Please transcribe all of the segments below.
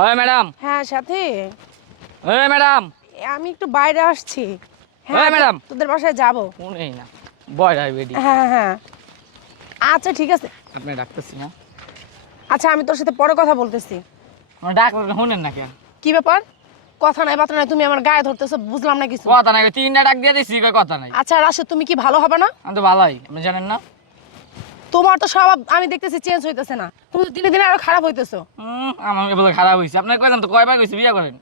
ওই ম্যাডাম। হ্যাঁ সাথে। ওই ম্যাডাম। আমি একটু বাইরে আসছি। হ্যাঁ, ম্যাডাম। তোদের বাসায় যাব। শুনেই না বয় ডায়াবেটি হ্যাঁ হ্যাঁ। আচ্ছা ঠিক আছে। আপনি ডাকতেছি না আচ্ছা আমি তোর সাথে পরে কথা বলতেছি। ডাকলে শুনেন না কেন? কি ব্যাপার? কথা নাই বার্তা নাই তুমি আমার গায়ে ধরতেছো বুঝলাম না কিছু। কথা নাই তিনটা ডাক দিয়ে দিছি কথা নাই? আচ্ছা রাশেদ তুমি কি ভালো হবে না? আমি তো ভালোই আপনি জানেন না? তোমার তো স্বভাব আমি দেখতেছি চেঞ্জ হইতেছে না। তুমি তো দিনে দিনে আরও খারাপ হইতেছো। হুম, আমার বলে খারাপ হয়েছে আপনার কইলাম তো কয়বার কইছি বিয়ে করেন?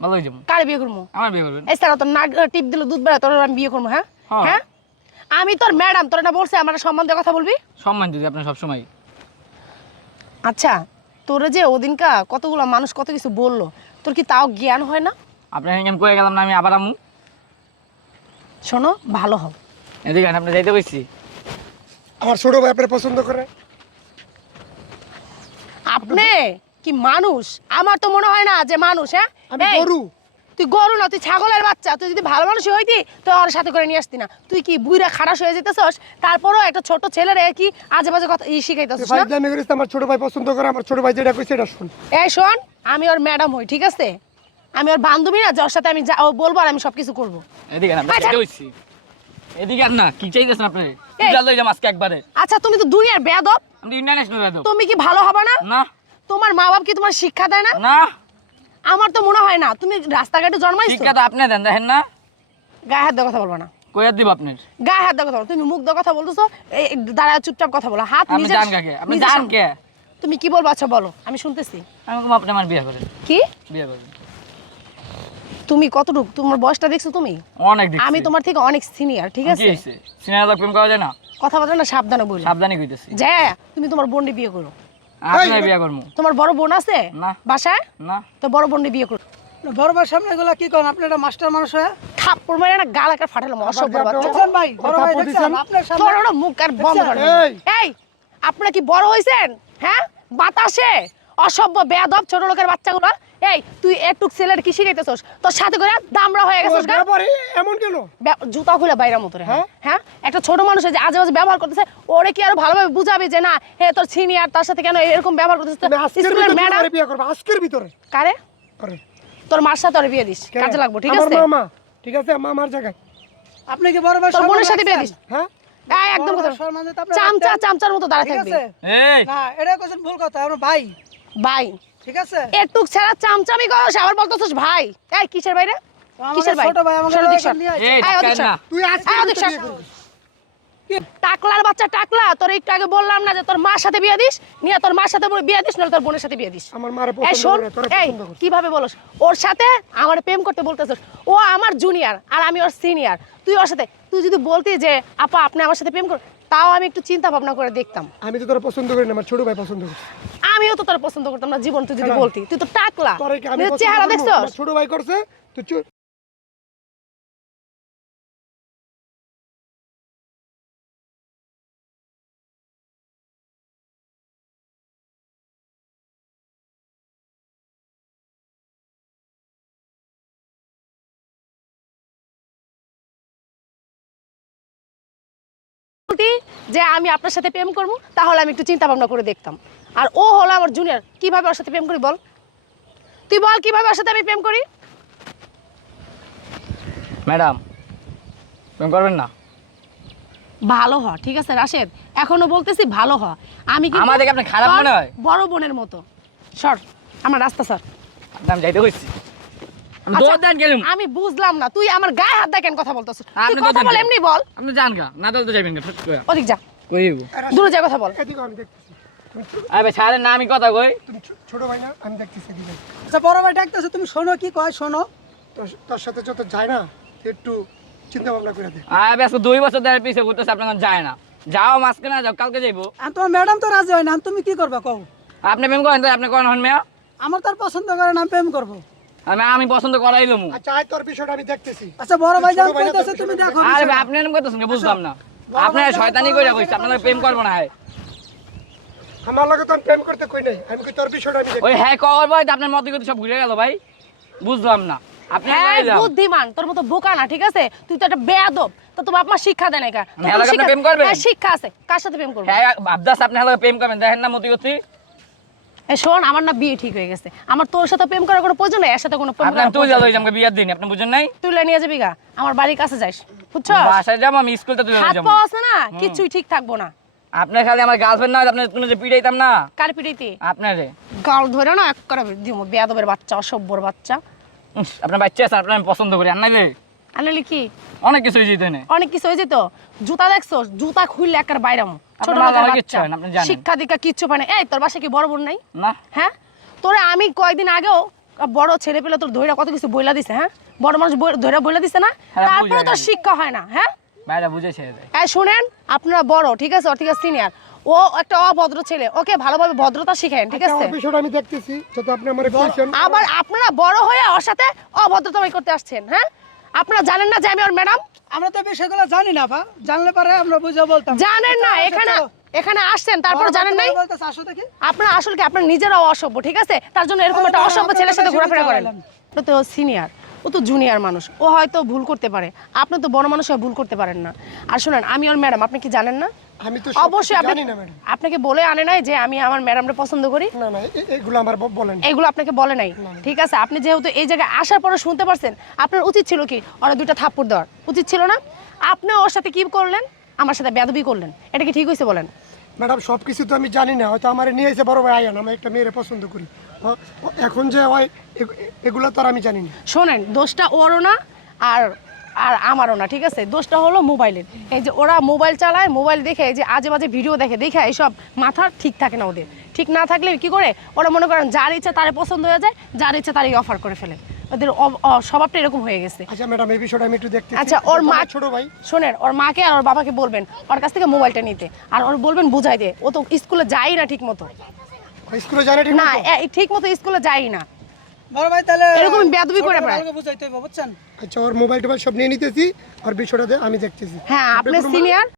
ভালো যাব কারে বিয়ে করব? আমার বিয়ে করবেন। স্যার তোর নাক টিপ দিল দুধ বেড়া তোর আমি বিয়ে করব হ্যাঁ? হ্যাঁ। হ্যাঁ? আমি তোর ম্যাডাম তোর না বলছে আমার সম্মান দিয়ে কথা বলবি? সম্মান দিদি আপনার সবসময়। আচ্ছা তোরে যে ওদিনকা কতগুলো মানুষ কত কিছু বলল তোর কি তাও জ্ঞান হয় না? আপনার এখানে কয়ে গেলাম না আমি আবার আমু? শোনো ভালো হও। এদিকে আপনি যাইতে কইছি। আমার ছোট ভাই আপনার পছন্দ করে। আপনি কি মানুষ? আমার তো মনে হয় না যে মানুষ হ্যাঁ? আমি এই, গরু। তুই গরু না তুই ছাগলের বাচ্চা। তুই যদি ভালো মানুষ হইতি তো ওর সাথে করে নিয়ে আসতি না। তুই কি বুইরা খারাস হয়ে যেতেছস? তারপরও একটা ছোট ছেলের কি আজে বাজে কথা ই শিখাইতেছস ভাই না? দামি করিস আমার ছোট ভাই পছন্দ করে আমার ছোট ভাই যেটা কইছে এটা শুন। এই শোন আমি ওর ম্যাডাম হই ঠিক আছে? আমি ওর বান্ধবী না যার সাথে আমি যা ও বলব আর আমি সবকিছু করব। এদিকে আপনি আচ্ছা। যাইতে কইছি এদিকে আন না কি চাইতেছেন আপনি? কি এই। জাল লই যাম আজকে একবারে। আচ্ছা তুমি তো দুনিয়ার বেয়াদব। আমি ইন্টারন্যাশনাল রাখো তুমি কি ভালো হবে না? না। তোমার মা বাপ কি তোমার শিক্ষা দেয় না? না। আমার তো মনে হয় না তুমি রাস্তাঘাটে জন্মাইছো। শিক্ষা তো আপনি দেন দেখেন না। গায়ে হাত দিয়ে কথা বলব না। কইয়া দিব আপনার। গায়ে হাত দিয়ে কথা বলো তুমি মুখ দিয়ে কথা বলতেছো এই দাঁড়ায় চুপচাপ কথা বলো। হাত আপনি নিজের জান কাকে? আপনি জান কে? তুমি কি বলব? আচ্ছা বলো। আমি শুনতেছি। আমি কম আপনি আমার বিয়ে করেন। কি? বিয়ে করেন। তুমি কতটুকু? তোমার বয়সটা দেখছ তুমি? অনেক আমি তোমার থেকে অনেক সিনিয়র ঠিক আছে? হইছে সিনেমা প্রেম করা যায় না। কথা বলো না সাবধানে বলো। সাবধানে কইতেছি। যে তুমি তোমার বোনকে বিয়ে করো। আপনি বিয়ে করব? তোমার বড় বোন আছে? না। বাসায়? না। তো বড় বোনকে বিয়ে করো। বড় ভাই সামনে এগুলো কি করেন? আপনি একটা মাস্টার মানুষ হয়ে? থাপ্পড় মেরে না গাল একটা ফাটালাম অসভ্য বাচ্চা। ভাই বড় ভাই দেখছেন আপনার সামনে তোর ওটা মুখ আর বন্ধ করে। এই। এই আপনারা কি বড় হইছেন? হ্যাঁ? বাতাসে? অসভ্য বেয়াদব ছোট লোকের বাচ্চাগুলো এই তুই একটু ছেলের কি শিখাইতেছস? তোর সাথে করে দামড়া হয়ে গেছস গা? ব্যাপারে এমন কেন? জুতা খুলে বাইরের মতো রে হ্যাঁ? হ্যাঁ? একটা ছোট মানুষ যে আজে বাজে ব্যবহার করতেছে ওরে কি আর ভালোভাবে বুঝাবে যে না হে তোর সিনিয়র তার সাথে কেন এরকম ব্যবহার করতেছে স্কুলের ম্যাডাম বিয়ে করবে আজকের ভিতরে? কারে? করে। তোর মার সাথে ওরে বিয়ে দিস কাজে লাগবো ঠিক আছে? মামা ঠিক আছে মামার জায়গায়। আপনি কি বড় তোর বোনের সাথে বিয়ে দিস? হ্যাঁ? একদম কথা চামচা চামচার মতো দাঁড়ায় থাকবি। এই। না এটা কোছেন ভুল কথা আমার ভাই। ভাই। ঠিক আছে? একটু ছাড়া চামচামি করস আবার বলতেছিস ভাই এই কিসের বাইরে আমার কিসের ভাই? ছোট ভাই আমাকে তুই আজকে টাকলার বাচ্চা টাকলা তোর একটু আগে বললাম না যে তোর মার সাথে বিয়ে দিস? নিয়ে তোর মার সাথে বিয়ে দিস না তোর বোনের সাথে বিয়ে দিস। আমার মারে পছন্দ করে তোরা এই কীভাবে বলস? ওর সাথে আমার প্রেম করতে বলতেছিস। ও আমার জুনিয়র আর আমি ওর সিনিয়র তুই ওর সাথে তুই যদি বলতি যে আপা আপনি আমার সাথে প্রেম কর তাও আমি একটু চিন্তা ভাবনা করে দেখতাম। আমি তো তোরা পছন্দ করি না আমার ছোট ভাই পছন্দ করে আমিও তো তোর পছন্দ করতাম না জীবন তুই যদি বলতি তুই তো টাকলা। চেহারা আমার ছোট ভাই করছে তুই যে আমি আপনার সাথে প্রেম করব তাহলে আমি একটু চিন্তা ভাবনা করে দেখতাম। আর ও হলো আমার জুনিয়র কীভাবে ওর সাথে প্রেম করি বল? তুই বল কীভাবে ওর সাথে আমি প্রেম করি? ম্যাডাম প্রেম করবেন না? ভালো হ ঠিক আছে রাশেদ। এখনও বলতেছি ভালো হ। আমি কিন্তু আমাদেরকে আপনার খারাপ মনে হয়? বড় বোনের মতো। সর আমার রাস্তা স্যার আমি যাইতে কইছি। আমি আচ্ছা, আমি বুঝলাম না তুই আমার গায়ে হাত দিয়ে কেন কথা বলতেছিস? তুই আপনি কথা বল এমনি বল। আপনি যান গা না দৌড়তে যাবেন গা। ফট যা। কইব দূরে যা কথা বল। এদিকে আমি দেখতেছি। আরে ছাড়েন না আমি কথা কই। তুমি ছোট ভাই না আমি দেখতেছি আচ্ছা বড় ভাই ডাকতেছে তুমি শোনো কি কয় শোনো। তোর- সাথে যত যায় না একটু চিন্তা ভাবনা করে দে। আরে আজকে দুই বছর ধরে পিছে ঘুরতেছে আপনার যায় না। যাও মাঝখানে যাও কালকে যাইবো। আর তোমার ম্যাডাম তো রাজি হয় না তুমি কি করবে কও? আপনি প্রেম করেন তো আপনি করেন হন মেয়া? আমার তার পছন্দ করে না প্রেম করব। আমি আমি পছন্দ করাইলাম আচ্ছা আয় তোর বিষয়টা আমি দেখতেছি। আচ্ছা বড় ভাই না, কইতেছে তুমি দেখো আরে আপনি এরকম করতেছেন কি? বুঝলাম না। আপনার ভাই শয়তানি কইরা কইছে বড় প্রেম করব না হয়। আমার লগে তো আমি প্রেম করতে কই নাই? আমি কই তোর বিষয়টা আমি ওই হ্যাঁ ভাই আপনার মত কিন্তু সব ঘুরে গেল ভাই। বুঝলাম না। আপনি হ্যাঁ বুদ্ধিমান তোর মতো বোকা না ঠিক আছে? তুই তো একটা বেয়াদব। তো তোমার বাপ মা শিক্ষা দেয় না কা? হ্যাঁ, প্রেম করবেন? হ্যাঁ শিক্ষা আছে। কার সাথে প্রেম করবে? হ্যাঁ আবদাস আপনি প্রেম করবেন। দেখেন না মতি গতি শোন আমার না বিয়ে ঠিক হয়ে গেছে। আমার তোর সাথে প্রেম করার কোনো প্রয়োজন নেই এর সাথে কোনো প্রেম করার তুই আমাকে বিয়ার দিন আপনি বুঝেন নাই? তুলে নিয়ে যাবি গা। আমার বাড়ির কাছে যাইস বুঝছ বাসায় যাব আমি স্কুলতে তুলে হাত আছে না? কিছুই ঠিক থাকব না। আপনার খালি আমার গার্লফ্রেন্ড না আপনি তুমি যে পিড়াইতাম না। কার পিড়িতে আপনারে। গাল ধরে না এক করে দিব বেয়াদবের বাচ্চা অসভ্যর বাচ্চা। আপনার বাচ্চা আছে আপনার আমি পছন্দ করি আর নাইলে আনলি কি? অনেক কিছু হয়ে যেত না অনেক কিছু হয়ে যেত জুতা দেখছ জুতা খুললে একার বাইরাম ছোট বাচ্চা। না, আপনি জানেন। শিক্ষা দীক্ষা কিচ্ছু পায় না। এই তোর বাসা কি বড় বোন নাই? না। হ্যাঁ? তোরে আমি কয়েকদিন আগেও বড় ছেলে পেলে তোর ধৈরা কত কিছু বইলা দিছে হ্যাঁ? বড় মানুষ ধৈরা বইলা দিছে না? হ্যাঁ, তারপরে তোর শিক্ষা হয় না হ্যাঁ? বাইরে বুঝে ছেড়ে দেয়। এই শুনেন আপনারা বড় ঠিক আছে? ওর থেকে সিনিয়র ও একটা অভদ্র ছেলে। ওকে ভালোভাবে ভদ্রতা শিখেন ঠিক আচ্ছা, আছে? বিষয়টা আমি দেখতেছি যত আপনি আমার বলছেন আবার আপনারা বড় হয়ে ওর সাথে অভদ্রতামি করতে আসছেন হ্যাঁ? আপনারা জানেন না যে আমি ওর ম্যাডাম আমরা তো বিষয়গুলো জানি না বা জানলে পারে আমরা বুঝে বলতাম। জানেন না আচ্ছা, এখানে এখানে আসছেন তারপর জানেন নাই? আপনার আসলে কি আপনার নিজেরাও অসভ্য ঠিক আছে? তার জন্য এরকম একটা হ্যাঁ, অসভ্য ছেলের সাথে ঘোরাফেরা করেন। তো সিনিয়র ও তো জুনিয়র মানুষ। ও হয়তো ভুল করতে পারে। আপনি তো বড় মানুষ হয়ে ভুল করতে পারেন না। আর শুনেন আমি ওর ম্যাডাম আপনি কি জানেন না? আমি তো অবশ্যই আপনি জানি না ম্যাডাম আপনাকে বলে আনে নাই যে আমি আমার ম্যাডামকে পছন্দ করি। না না এগুলো আমার বলেন এগুলো আপনাকে বলে নাই। ঠিক আছে আপনি যেহেতু এই জায়গায় আসার পরে শুনতে পারছেন আপনার উচিত ছিল কি? ওরা দুইটা থাপ্পড় দেওয়ার। উচিত ছিল না? আপনি ওর সাথে কি করলেন? আমার সাথে বেদবি করলেন। এটা কি ঠিক হয়েছে বলেন? ম্যাডাম সব কিছু তো আমি জানি না, হয়তো আমার নিয়ে এসে বড় ভাই আয়ান আমি একটা মেয়েরে পছন্দ করি। এখন যে হয় এগুলো তো আর আমি জানি না। শোনেন, দোষটা ওরও না, আর আর আমারও না, ঠিক আছে? দোষটা হলো মোবাইলের। এই যে ওরা মোবাইল চালায়, মোবাইল দেখে, এই যে আজে বাজে ভিডিও দেখে দেখে এইসব মাথা ঠিক থাকে না ওদের। ঠিক না থাকলে কি করে? ওরা মনে করেন, যার ইচ্ছা তারে পছন্দ হয়ে যায়, যার ইচ্ছা তারই অফার করে ফেলে। ওদের স্বভাবটা এরকম হয়ে গেছে। আচ্ছা ম্যাডাম এই বিষয়টা আমি একটু দেখতে আচ্ছা ওর মা ছোট ভাই। শোনেন ওর মাকে আর ওর বাবাকে বলবেন ওর কাছ থেকে মোবাইলটা নিতে। আর ওর বলবেন বুঝাই দে ও তো স্কুলে যাই না ঠিক মতো স্কুলে জানে ঠিক না ঠিক মতো স্কুলে যাই না। বড় ভাই তাহলে এরকম বেয়াদবি করে ছোট বুঝাইতে হবে বুঝছেন? আচ্ছা ওর মোবাইল টোবাইল সব নিয়ে নিতেছি আর বিষয়টা আমি দেখতেছি। হ্যাঁ আপনি সিনিয়র